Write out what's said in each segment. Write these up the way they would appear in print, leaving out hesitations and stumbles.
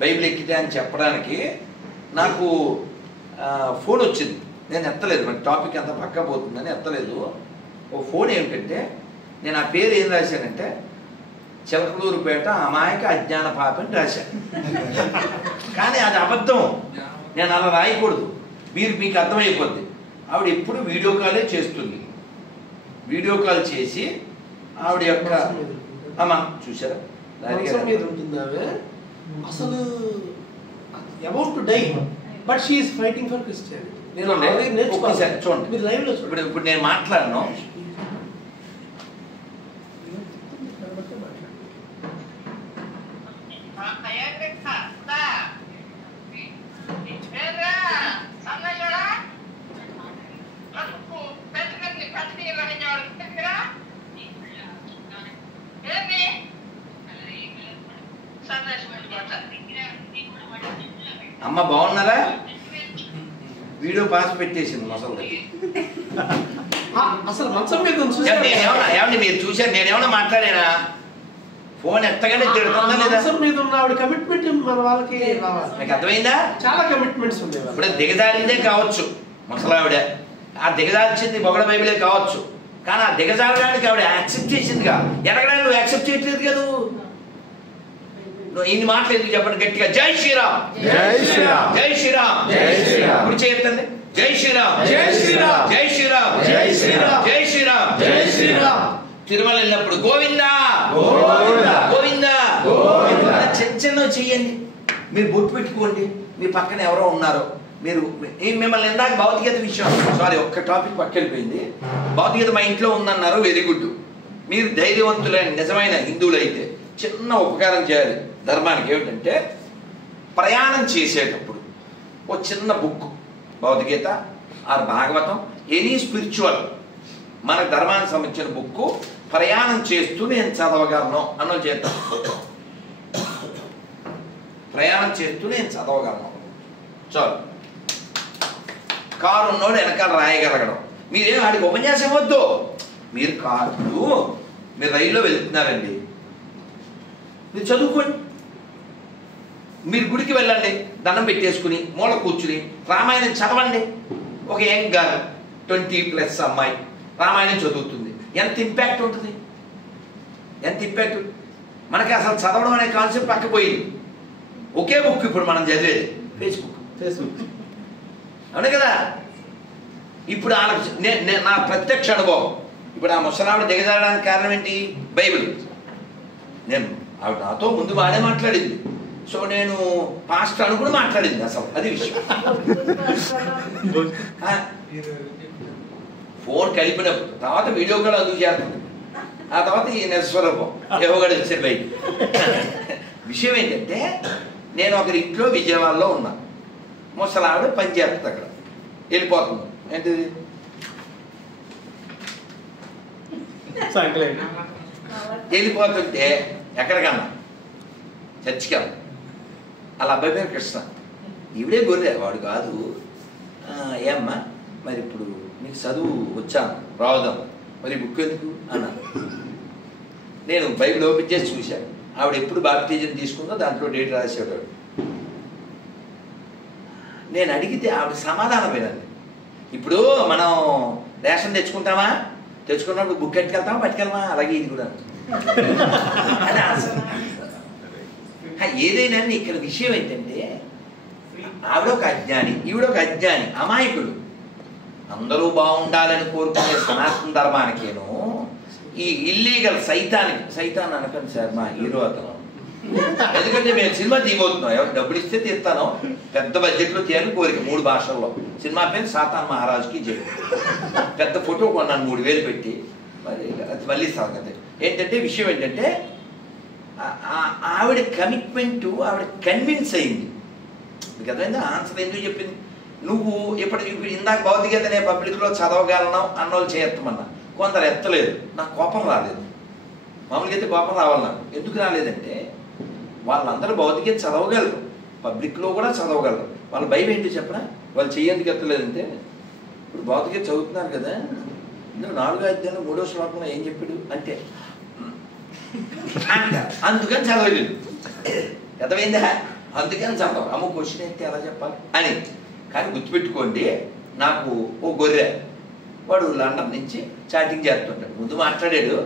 Bible ఎక్కితే అని చెప్పడానికి నాకు ఫోన్ వచ్చింది. నేను ఎత్తలేదు, మరి టాపిక్ అంతా పక్కా పోతుందని ఎత్తలేదు. ఓ ఫోన్ ఏమిటంటే నేను ఆ పేరు ఏం రాశానంటే చిలకలూరుపేట అమాయక అజ్ఞాన పాప అని రాశాను. కానీ అది అబద్ధం, నేను అలా రాయకూడదు. మీకు అర్థమైపోద్ది. ఆవిడ ఎప్పుడు వీడియో కాలే చేస్తుంది. వీడియో కాల్ చేసి ఆవిడ యొక్క అమ్మా చూసారా అసలు about to die but she is fighting for Christianity. చూడండి ఇప్పుడు నేను మాట్లాడను. అమ్మ బాగున్నారా? వీడియో పాస్ పెట్టేసింది ముసలి. అసలు మంచం మీద ఏమండి మీరు చూసారు? నేనేమన్నా మాట్లాడానా? ఫోన్ ఎత్తగానే తిడుతుందా లేదా? మీద ఉన్న ఆవిడ కమిట్మెంట్ మన వాళ్ళకి మీకు అర్థమైందా? చాలా కమిట్మెంట్స్ ఉన్నాయి. ఇప్పుడు దిగజారిందే కావచ్చు ముసలావిడ, ఆ దిగజార్చింది మొగడ బైబిలే కావచ్చు, కానీ ఆ దిగజారడానికి ఆవిడ యాక్సెప్ట్ చేసిందిగా. ఎనగడానికి నువ్వు యాక్సెప్ట్ చేయట్లేదు కదా. ఇన్ని మాటలు ఎందుకు చెప్పండి గట్టిగా? జై శ్రీరామ్, జై శ్రీరామ్, జై శ్రీరామ్, జై శ్రీరామ్. ఇప్పుడు చేయండి జై శ్రీరామ్, జై శ్రీరామ్, జై శ్రీరామ్, జై శ్రీరామ్, జై శ్రీరామ్, జై శ్రీరామ్. తిరుమల వెళ్ళినప్పుడు గోవిందా గోవిందా గోవిందా గోవిందా. చిన్న చిన్నవి చెయ్యండి. మీరు బొట్టు పెట్టుకోండి. మీ పక్కన ఎవరో ఉన్నారు, మీరు మిమ్మల్ని ఇందాక భౌతికత విషయం, సారీ ఒక్క టాపిక్ పక్కెళ్ళిపోయింది. భౌతికత మా ఇంట్లో ఉందన్నారు, వెరీ గుడ్. మీరు ధైర్యవంతులైన నిజమైన హిందువులు అయితే చిన్న ఉపకారం చేయాలి ధర్మానికి. ఏమిటంటే ప్రయాణం చేసేటప్పుడు ఓ చిన్న బుక్, భౌతికత ఆర్ భాగవతం, ఎనీ స్పిరిచువల్ మన ధర్మానికి సంబంధించిన బుక్ ప్రయాణం చేస్తూ నేను చదవగలను అన్నో చేద్దాం. ప్రయాణం చేస్తూ నేను చదవగలను చాలు. కారు ఉన్నోడు వెనకాల రాయగలగడం. మీరేం ఆడికి ఉపన్యాసం వద్దు. మీరు మీరు రైల్లో వెళ్తున్నారండి, మీరు చదువుకోండి. మీరు గుడికి వెళ్ళండి, దండం పెట్టేసుకుని మూల కూర్చుని రామాయణం చదవండి. ఒక యంగ్ గర్ల్ 20+ అమ్మాయి రామాయణం చదువుతుంది. ఎంత ఇంపాక్ట్ ఉంటుంది, ఎంత ఇంపాక్ట్. మనకి అసలు చదవడం అనే కాన్సెప్ట్ పక్కపోయింది. ఒకే బుక్ ఇప్పుడు మనం చదివేది ఫేస్బుక్, అవును కదా. ఇప్పుడు నా ప్రత్యక్ష అనుభవం. ఇప్పుడు ఆ ముసలావిడ దిగజారడానికి కారణం ఏంటి? బైబిల్. నేను ఆవిడ నాతో ముందు బాగానే మాట్లాడింది, సో నేను పాస్టర్ అని కూడా మాట్లాడింది. అసలు అది విషయం. ఫోన్ కలిపినప్పుడు తర్వాత వీడియో కాల్ అందుకు చేస్తుంది. ఆ తర్వాత ఈ నిస్వరూపం ఎవగడ వచ్చారు బయట. విషయం ఏంటంటే నేను ఒకరి ఇంట్లో విజయవాడలో ఉన్నా, ముసలావిడ పని చేస్తుంది, అక్కడ వెళ్ళిపోతుంది. ఏంటిది వెళ్ళిపోతుంటే ఎక్కడికన్నా చర్చికి వెళ్తాం. అలా అబ్బాయి పేరు కృష్ణ, ఈవిడే గొర్రె, వాడు కాదు. ఏమ్మా మరి ఇప్పుడు నీకు చదువు వచ్చాను రావదాం, మరి బుక్ ఎందుకు అన్నా. నేను బైబిల్ ఓపెన్ చేసి చూశాను. ఆవిడ ఎప్పుడు బాప్టిజం తీసుకుందో దాంట్లో డేట్ రాసేవాడు. నేను అడిగితే ఆవిడ సమాధానం వినండి. ఇప్పుడు మనం రేషన్ తెచ్చుకుంటామా, తెచ్చుకున్నప్పుడు బుక్ ఎట్టుకెళ్తామా పట్టుకెళ్తామా, అలాగే ఇది కూడా. అది అసలు ఏదైనా ఇక్కడ విషయం ఏంటంటే ఆవిడ ఒక అజ్ఞాని, ఈవిడ ఒక అజ్ఞాని, అమాయకుడు. అందరూ బాగుండాలని కోరుకునే సనాతన ధర్మానికేను ఈ ఇల్లీగల్ సైతాన్ అనకండి సార్, మా హీరో అతను. ఎందుకంటే మేము సినిమా తీయబోతున్నాం, ఎవరు డబ్బులు ఇస్తే తీస్తాను. పెద్ద బడ్జెట్లో తీయాలని కోరిక, 3 భాషల్లో. సినిమా పేరు సాతాన్ మహారాజుకి జై. పెద్ద ఫోటో కొన్నాను 3000 పెట్టి. మరి అది మళ్ళీ సాగతే. ఏంటంటే విషయం ఏంటంటే ఆవిడ కమిట్మెంటు, ఆవిడ కన్విన్స్ అయింది. మీకు అర్థమైందా? ఆన్సర్ ఎందుకు చెప్పింది? నువ్వు ఇప్పుడు ఇందాక భౌతికతనే పబ్లిక్లో చదవగలను అన్నోళ్ళు చేయత్తమన్నా, కొందరు ఎత్తలేదు. నాకు కోపం రాలేదు. మామూలుగా అయితే కోపం రావాలి నాకు. ఎందుకు రాలేదంటే వాళ్ళందరూ భౌతికత చదవగలరు, పబ్లిక్లో కూడా చదవగలరు. వాళ్ళ భయం ఏంటి చెప్పనా? వాళ్ళు చెయ్యేందుకు ఎత్తలేదంటే ఇప్పుడు భౌతికత చదువుతున్నారు కదా, ఇందులో 4వ అధ్యాయంలో 3వ శ్లోకంలో ఏం చెప్పాడు అంటే అందుకని చదవలేదు. అర్థమైందా? అందుకని చదవం. అమ్మ క్వశ్చన్ అయితే ఎలా చెప్పాలి అని. కానీ గుర్తుపెట్టుకోండి, నాకు ఓ గొర్రె, వాడు లండన్ నుంచి చాటింగ్ చేస్తుంటాడు. ముందు మాట్లాడాడు,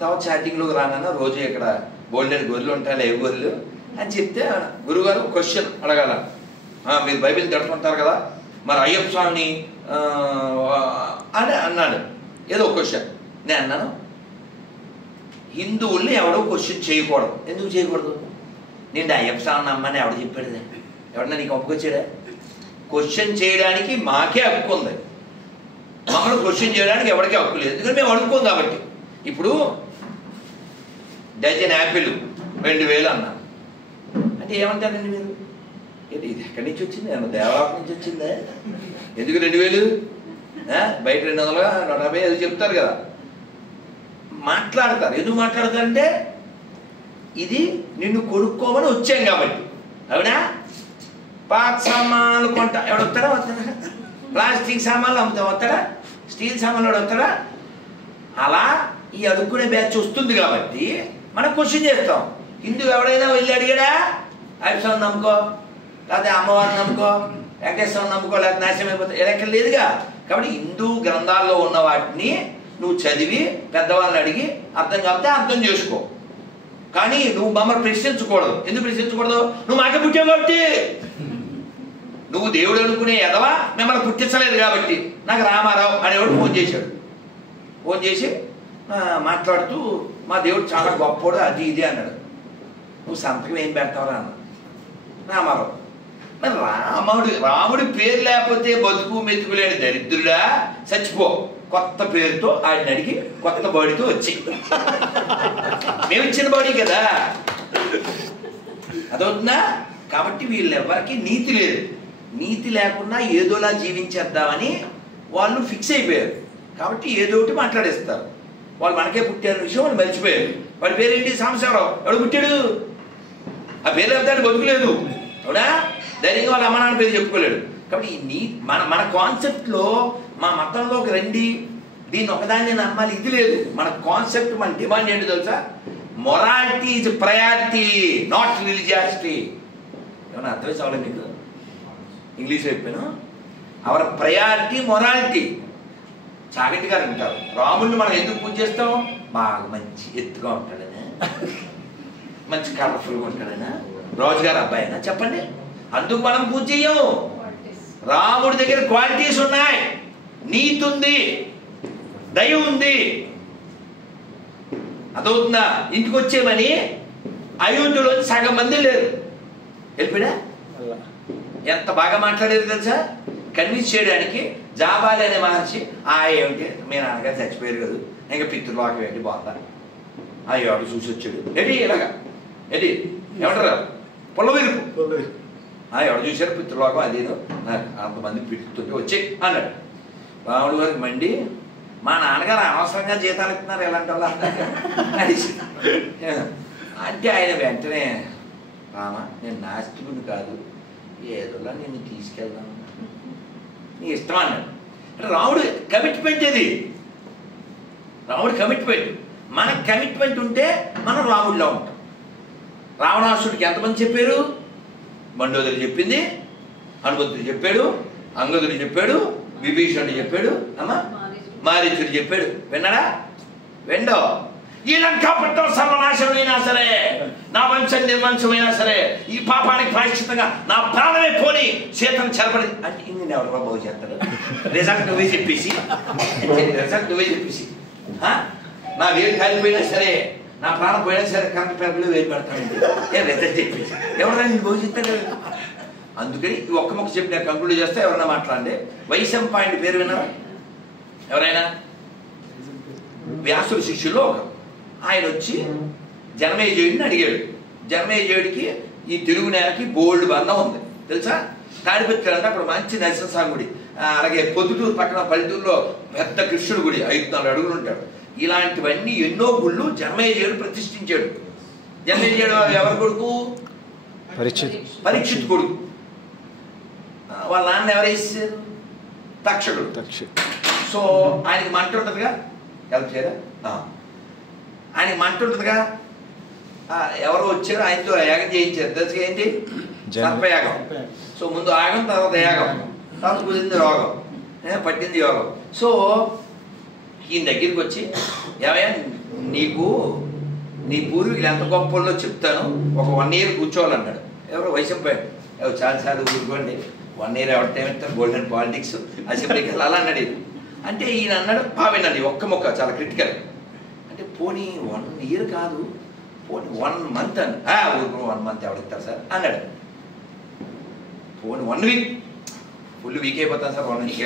తర్వాత చాటింగ్లోకి రానన్నా రోజు ఇక్కడ గోల్డెన్ గొర్రెలు ఉంటాయి, లేవు గొర్రెలు అని చెప్తే, గురుగారు క్వశ్చన్ అడగాల, మీరు బైబిల్ తిడుతుంటారు కదా, మరి అయ్యప్ప స్వామిని అని అన్నాడు. ఏదో క్వశ్చన్. నేను అన్నాను, హిందువుల్ని ఎవడో క్వశ్చన్ చేయకూడదు. ఎందుకు చేయకూడదు? నేను అయ్యప్ప స్వామిని అమ్మని ఎవడు చెప్పాడు? ఎవడన్నా నీకు ఒప్పుకొచ్చాడా? క్వశ్చన్ చేయడానికి మాకే హక్కు ఉంది, మమ్మల్ని క్వశ్చన్ చేయడానికి ఎవరికీ హక్కు లేదు, ఎందుకంటే మేము అడుక్కోం కాబట్టి. ఇప్పుడు డజన్ యాపిల్ 2000 అన్నాను అంటే ఏమంటారండి మీరు? ఇది ఎక్కడి నుంచి వచ్చింది? దేవరాపు నుంచి వచ్చిందా? ఎందుకు 2000? బయట 200, 150 అది చెప్తారు కదా. మాట్లాడతారు. ఎందుకు మాట్లాడతారంటే ఇది నిన్ను కొనుక్కోమని వచ్చాం కాబట్టి. అవునా? పాత సామాన్లు కొంటా ఎవడు వస్తాడా? వస్తాడా? ప్లాస్టిక్ సామాన్లు అమ్ముతా వస్తాడా? స్టీల్ సామాన్లు వస్తాడా? అలా ఈ అడుక్కునే బ్యాచ్ వస్తుంది కాబట్టి మనం క్వశ్చన్ చేస్తాం. హిందూ ఎవడైనా వెళ్ళి అడిగాడా? అయ్యప్ప స్వామిని నమ్ముకో, లేకపోతే అమ్మవారిని నమ్ముకో, వెంకటేశ్వరం నమ్ముకో, లేకపోతే నాశనం అయిపోతే ఎక్కడ లేదుగా. కాబట్టి హిందూ గ్రంథాల్లో ఉన్న వాటిని నువ్వు చదివి పెద్దవాళ్ళని అడిగి అర్థం కాకపోతే అర్థం చేసుకో. కానీ నువ్వు మమ్మల్ని ప్రశ్నించకూడదు. ఎందుకు ప్రశ్నించకూడదు? నువ్వు మాకే పుట్టావు కాబట్టి. నువ్వు దేవుడు అనుకునే ఎదవా మిమ్మల్ని పుట్టించలేదు కాబట్టి. నాకు రామారావు అనేవాడు ఫోన్ చేశాడు. ఫోన్ చేసి మాట్లాడుతూ మా దేవుడు చాలా గొప్పోడు అది ఇది అన్నాడు. నువ్వు సంతకం ఏం పెడతావురా అన్న. రామారావు. మరి రాముడి పేరు లేకపోతే బతుకు మెతుకులేని దరిద్రుడా, చచ్చిపో. కొత్త పేరుతో ఆయన అడిగి కొత్త బాడీతో వచ్చి మేము ఇచ్చిన బాడీ కదా, అదవుతుందా? కాబట్టి వీళ్ళెవ్వరికి నీతి లేదు. నీతి లేకుండా ఏదోలా జీవించేద్దామని వాళ్ళు ఫిక్స్ అయిపోయారు. కాబట్టి ఏదో ఒకటి మాట్లాడేస్తారు. వాళ్ళు మనకే పుట్టారు విషయం వాళ్ళు మర్చిపోయారు. వాడి పేరేంటి? సాంబశివరావు. ఎవడు పుట్టాడు? ఆ పేరు లేకపోతే బతుకులేదు. అవునా? ధైర్యంగా వాళ్ళ అమ్మ నాన్న పేరు చెప్పుకోలేడు. కాబట్టి ఈ మన కాన్సెప్ట్లో మా మతంలోకి రండి, దీన్ని ఒకదాన్ని నమ్మాలి ఇది లేదు. మన కాన్సెప్ట్, మన డిమాండ్ ఏంటి తెలుసా? Morality is priority, not religiosity. ఏమన్నా అర్థం చావలే మీకు? ఇంగ్లీష్ చెప్పాను. Our priority morality. చాగంటి గారు అంటారు, రాముడిని మనం ఎందుకు పూజ చేస్తాం? బాగా మంచి ఎత్తుగా ఉంటాడనా, మంచి కలర్ఫుల్గా ఉంటాడనా, రాజుగారు అబ్బాయినా చెప్పండి. అందుకు మనం పూజ చెయ్యం. రాముడి దగ్గర క్వాలిటీస్ ఉన్నాయి, నీతి ఉంది, దయ ఉంది. అదవుతుందా? ఇంటికి వచ్చేమని అయోధ్యలో సగం మంది లేరు. వెళ్ళిపోయా? ఎంత బాగా మాట్లాడేది తెలుసా? కన్విన్స్ చేయడానికి జాబాలి అనే మహర్షి ఏమిటి మీ నాన్నగారు చచ్చిపోయారు కదా, ఇంకా పితృలోకం ఏంటి బాగుందా, ఎవడు చూసి వచ్చాడు ఏంటి ఇలాగా ఏంటి ఏమంటారు పొలవిరుపు, ఎవడు చూశారు పితృలోకం అదేను, అంతమంది పిలుస్తుంటే వచ్చి అన్నాడు. రాముడు గారికి మండి, మా నాన్నగారు అనవసరంగా జీతాలు ఇస్తున్నారు ఎలాంటి వాళ్ళు అంటే ఆయన వెంటనే, రామా నేను నాస్తికుడు కాదు, ఏదోలా నేను తీసుకెళ్దాను, నీ ఇష్టం అన్నాడు. అంటే రాముడు కమిట్మెంట్ ఇది. రాముడు కమిట్మెంట్. మన కమిట్మెంట్ ఉంటే మనం రాముడిలో ఉంటాం. రావణాసుడికి ఎంతమంది చెప్పారు? మండోదరి చెప్పింది, హనుమంతుడు చెప్పాడు, అంగదుడు చెప్పాడు, విభీషణుడు చెప్పాడు, అమ్మా మారీచుడు చెప్పాడు. విన్నాడా? వెండో ఈ లంకాపట్నం సర్వనాశనమైనా సరే, నా వంశం నిర్వంశమైనా సరే, ఈ పాపానికి ప్రాయశ్చితంగా నా ప్రాణమే పోని సీతను చెరపడి అంటే ఇన్ని ఎవరు బాగు చేస్తాడు? రిజల్ట్ నువ్వే చెప్పేసి నా వేలు కాలిపోయినా సరే, నా ప్రాణం పోయినా సరే కరెంట్ పేపర్లో వేలు పెడతానండి రిజల్ట్ చెప్పేసి ఎవరైనా నేను భోజిస్తాడు. అందుకని ఈ ఒక్క మొక్క చెప్పి నేను కంక్లూడ్ చేస్తే ఎవరైనా మాట్లాడండి. వైశంపాయనుడి పేరు విన్నారా ఎవరైనా? వ్యాసుడి శిష్యుల్లో ఒక ఆయన వచ్చి జనమేజయుడిని అడిగాడు. జనమేజయుడికి ఈ తెలుగు నేలకి బోల్డ్ బంధం ఉంది తెలుసా? తాడిపత్రి అంటే అక్కడ మంచి నరసింహస్వామి గుడి, అలాగే పొద్దుటూరు పక్కన పల్లెటూరులో పెద్ద కృష్ణుడి గుడి 5-4 అడుగులు ఉంటాడు. ఇలాంటివన్నీ ఎన్నో గుళ్ళు జనమేజయుడు ప్రతిష్ఠించాడు. జనమేజయుడు ఎవరి కొడుకు? పరీక్షిత్ కొడుకు. వాళ్ళ నాన్న ఎవరేసారు? తక్షకుడు. సో ఆయనకి మంట ఉంటుందిగా, హెల్ప్ చేయరా? ఆయనకి మంట ఉంటుందిగా, ఎవరో వచ్చారు, ఆయనతో యాగం చేయించారు. తెలుసు ఏంటి? సర్పయాగం. సో ముందు ఆగం, తర్వాత యాగం, తర్వాత కుదిరింది రోగం, పట్టింది యోగం. సో ఈయన దగ్గరికి వచ్చి, ఏమయ్యా నీకు నీ పూర్వీకులు ఎంత గొప్పలో చెప్తాను, ఒక 1 year కూర్చోవాలన్నాడు. ఎవరో వైసంపాడు. చాలాసార్లు ఊరుకోండి, 1 year ఎవరి టైం ఇస్తారు, గోల్డెన్ పాలిటిక్స్ అసెంబ్లీకి అలా అన్నాడు. అంటే ఈయన అన్నాడు, వినండి ఒక్క మొక్క చాలా క్రిటికల్. అంటే పోనీ 1 year కాదు, పోనీ 1 month అని. ఊరుకో 1 month ఎవడిస్తారు సార్ అన్నాడు. పోనీ 1 week, ఫుల్ వీక్ అయిపోతాను సార్ 1 week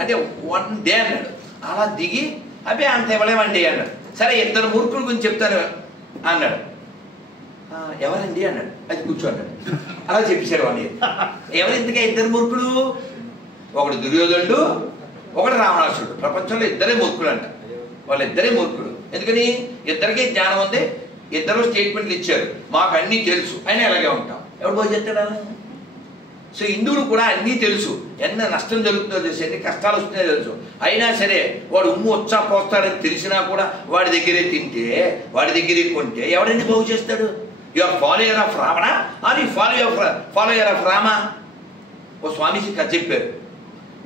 అంటే 1 day అన్నాడు. అలా దిగి అబ్బే అంత ఇవ్వలేమండి అన్నాడు. సరే 2 మూర్ఖుల గురించి చెప్తాను అన్నాడు. ఎవరండి అన్నాడు. అది కూర్చో అన్నాడు. అలా చెప్పేశాడు 1 year. ఎవరు ఇంతకే 2 మూర్ఖులు? ఒకడు దుర్యోధనుడు, ఒకడు రావణాసురుడు. ప్రపంచంలో 2 మూర్ఖులు అంట. వాళ్ళిద్దరే మూర్ఖులు. ఎందుకని? ఇద్దరికీ జ్ఞానం ఉంది, ఇద్దరు స్టేట్మెంట్లు ఇచ్చారు, మాకు అన్నీ తెలుసు అయినా ఎలాగే ఉంటాం. ఎవడు బాగు చెప్తాడా? సో హిందువులు కూడా అన్నీ తెలుసు, ఎన్న నష్టం జరుగుతుందో తెలుసు, ఎన్ని కష్టాలు వస్తున్నాయో తెలుసు, అయినా సరే వాడు ఉమ్ము వచ్చా పోస్తాడని తెలిసినా కూడా వాడి దగ్గరే తింటే, వాడి దగ్గరే కొంటే ఎవడన్నీ బాగు చేస్తాడు? You are follower of Ravana or you follower of Rama? ఓ స్వామీజీ కథ చెప్పారు.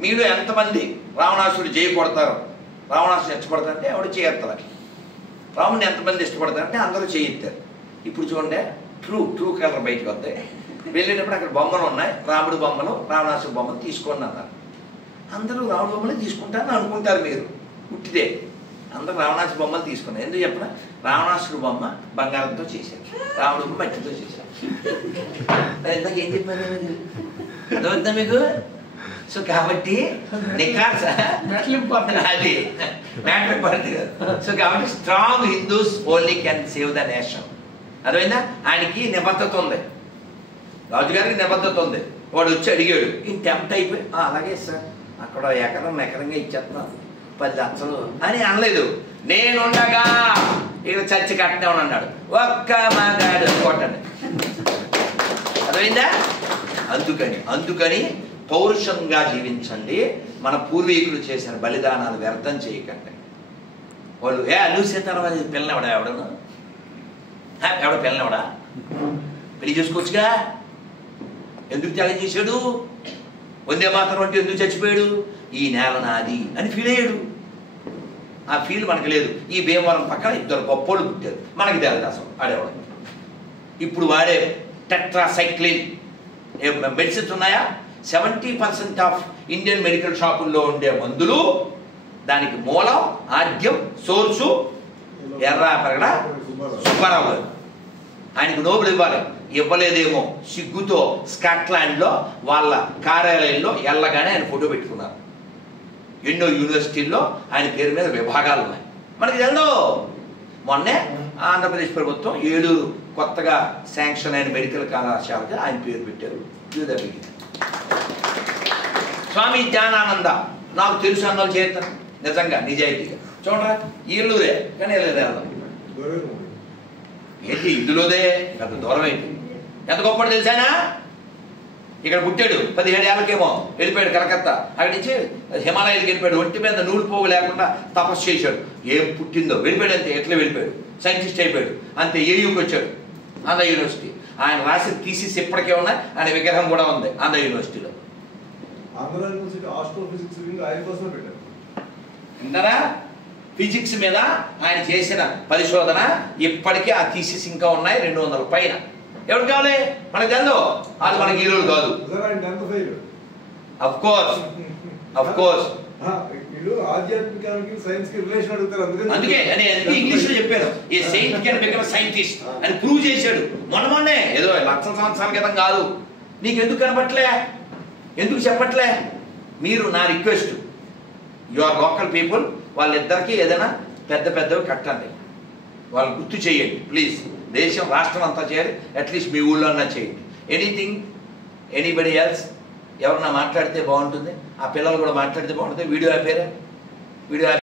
మీరు ఎంతమంది రావణాసురుడు చేయి కొడతారు, రావణాసురుడు ఇష్టపడతారంటే ఎవడు చేయెత్తారు, రాముడిని ఎంతమంది ఇష్టపడతారంటే అందరూ చేయెత్తారు. ఇప్పుడు చూడండి, ట్రూ కలర్ బయటకు వస్తాయి. వెళ్ళేటప్పుడు అక్కడ బొమ్మలు ఉన్నాయి, రాముడి బొమ్మలు, రావణాసురుడు బొమ్మలు తీసుకోండి అన్నారు. అందరూ రాముడి బొమ్మలు తీసుకుంటారని అనుకుంటారు. మీరు పుట్టిదే అందరూ రావణాసురుడు బొమ్మలు తీసుకున్నారు. ఎందుకు చెప్పిన? రావణాసురుడు బొమ్మ బంగారంతో చేశారు, రాముడు బొమ్మ మట్టితో చేశారు. ఇందాక ఏం చెప్పారు అర్థమవుతుందా మీకు? సో కాబట్టి అది మ్యాటర్ ఇంపార్టెంట్ కదా. సో కాబట్టి strong Hindus only can save the nation. అర్థమైందా? ఆయనకి నిబద్ధత ఉంది, రాజుగారికి నిబద్ధత ఉంది. వాడు వచ్చి అడిగాడు, ఈ టెంప్ట్ అయిపోయి అలాగే సార్ అక్కడ ఎకరంగా ఇచ్చేస్తున్నాను 10 లక్షలు అని అనలేదు. నేనుండగా ఇక్కడ చర్చి కట్టినామని అన్నాడు. ఒక్క మాట్లాడు కొట్టండి. అర్థమైందా? అందుకని పౌరుషంగా జీవించండి. మన పూర్వీకులు చేసిన బలిదానాలు వ్యర్థం చేయకండి. వాళ్ళు అల్లు సీతారామరాజు పిల్లనివడా? ఎవడను ఎవడ పిల్లనివడా? పెళ్లి చేసుకోవచ్చుగా. ఎందుకు త్యాగం చేశాడు? వందే మాతరం అంటే ఎందుకు చచ్చిపోయాడు? ఈ నేల నాది అని ఫీల్ అయ్యాడు. ఆ ఫీల్ మనకు లేదు. ఈ భీమవరం పక్కన 2 గొప్పోళ్ళు పుట్టారు, మనకి తెలియదు అసలు ఆడేవాడు. ఇప్పుడు వాడే టెట్రాసైక్లిన్ మెడిసిన్స్ ఉన్నాయా? 70% ఆఫ్ ఇండియన్ మెడికల్ షాపుల్లో ఉండే మందులు, దానికి మూలం ఆద్యం సోర్సు ఎర్రాపరగడ సుబ్బారావు గారు. ఆయనకు నోబెల్ ఇవ్వలేదేమో సిగ్గుతో స్కాట్లాండ్లో వాళ్ళ కార్యాలయంలో ఎల్లగానే ఆయన ఫోటో పెట్టుకున్నారు. ఎన్నో యూనివర్సిటీల్లో ఆయన పేరు మీద విభాగాలు ఉన్నాయి, మనకి తెలుదో. మొన్నే ఆంధ్రప్రదేశ్ ప్రభుత్వం ఏలూరు కొత్తగా శాంక్షన్ అయిన మెడికల్ కళాశాలకి ఆయన పేరు పెట్టారు. స్వామి జ్ఞానానంద నాకు తెలుసు అన్నోళ్ళు చేస్తాను నిజంగా నిజాయితీగా. చూడరా ఏలూరే కానీ ఏంటి ఇందులోదే పెద్ద దూరం ఏంటి? ఎంత గొప్పడు తెలుసానా? ఇక్కడ పుట్టాడు, 17 ఏళ్ళకేమో వెళ్ళిపోయాడు కలకత్తా. అక్కడి నుంచి హిమాలయాలకు వెళ్ళిపోయాడు, ఒంటి మీద నూలు పోగు లేకుండా తపస్సు చేశాడు. ఏం పుట్టిందో వెళ్ళిపోయాడు, అంతే. ఎట్లా వెళ్ళిపోయాడు? సైంటిస్ట్ అయిపోయాడు అంతే. ఏయూకి వచ్చాడు, ఆంధ్ర యూనివర్సిటీ. ఆయన రాసి థీసిస్ ఇప్పటికే ఉన్నాయి, ఆయన విగ్రహం కూడా ఉంది ఆంధ్ర యూనివర్సిటీలో. ఇందరా ఫిజిక్స్ మీద ఆయన చేసిన పరిశోధన ఇప్పటికీ ఆ థీసిస్ ఇంకా ఉన్నాయి, 200 పైన. ఎవరు కావాలి? మనకు తెలుదు, అది మనకి హీరోలు కాదు. అఫ్ కోర్స్ అందుకే ఇంగ్లీష్ లో చెప్పారు, ఏ సెయింట్ కెన్ బికమ్ సైంటిస్ట్ అని ప్రూవ్ చేశాడు. మొన్నే ఏదో 1,00,000 సంవత్సరాల క్రితం కాదు. నీకు ఎందుకు కనపట్లే? ఎందుకు చెప్పట్లే? మీరు నా రిక్వెస్ట్, యువర్ లోకల్ పీపుల్, వాళ్ళిద్దరికీ ఏదైనా పెద్దవి కట్టండి, వాళ్ళు గుర్తు చేయండి ప్లీజ్. దేశం రాష్ట్రం అంతా చేయాలి, అట్లీస్ట్ మీ ఊళ్ళో అన్నా చేయండి. ఎనీబడి ఎల్స్ ఎవరన్నా మాట్లాడితే బాగుంటుంది, ఆ పిల్లలు కూడా మాట్లాడితే బాగుంటుంది. వీడియో ఆపారా? వీడియో